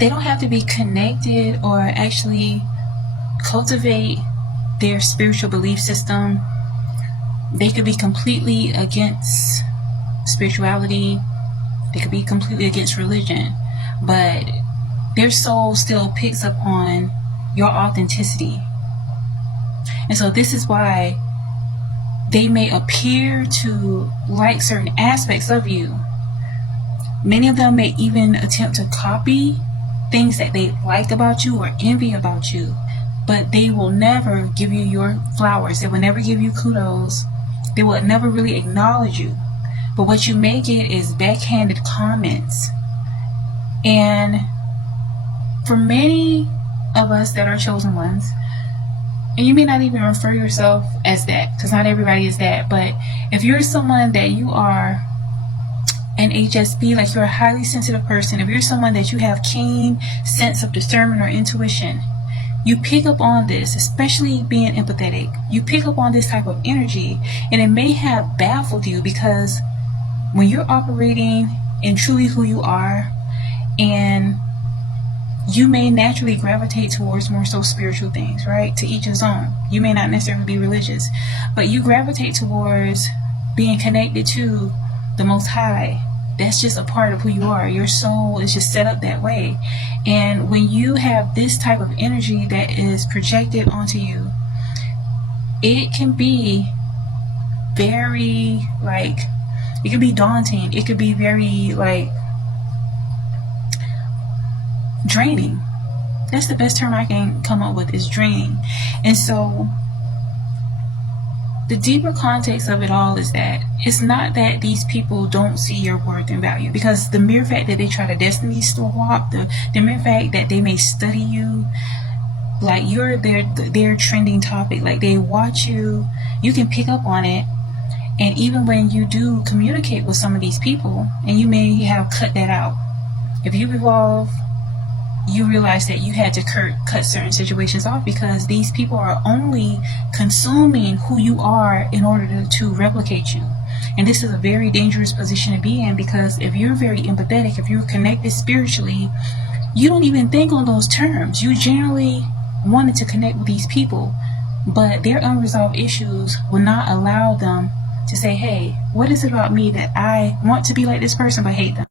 they don't have to be connected or actually cultivate their spiritual belief system. They could be completely against spirituality. They could be completely against religion, but their soul still picks up on your authenticity. And so this is why they may appear to like certain aspects of you. Many of them may even attempt to copy things that they like about you or envy about you, but they will never give you your flowers. They will never give you kudos. They will never really acknowledge you. But what you may get is backhanded comments. And for many of us that are chosen ones, and you may not even refer yourself as that, because not everybody is that, but if you're someone that you are an HSP, like you're a highly sensitive person, if you're someone that you have keen sense of discernment or intuition, you pick up on this, especially being empathetic. You pick up on this type of energy, and it may have baffled you because when you're operating in truly who you are, and you may naturally gravitate towards more so spiritual things, right? To each his own. You may not necessarily be religious, but you gravitate towards being connected to the Most High. That's just a part of who you are. Your soul is just set up that way. And when you have this type of energy that is projected onto you, it can be very, it can be daunting. It could be very, draining. That's the best term I can come up with, is draining. And so the deeper context of it all is that it's not that these people don't see your worth and value, because the mere fact that they try to destiny swap, the mere fact that they may study you, like you're their trending topic, like they watch you, you can pick up on it. And even when you do communicate with some of these people, and you may have cut that out, if you evolve, you realize that you had to cut certain situations off, because these people are only consuming who you are in order to replicate you. And this is a very dangerous position to be in, because if you're very empathetic, if you're connected spiritually, you don't even think on those terms. You generally wanted to connect with these people, but their unresolved issues will not allow them to say, hey, what is it about me that I want to be like this person but hate them?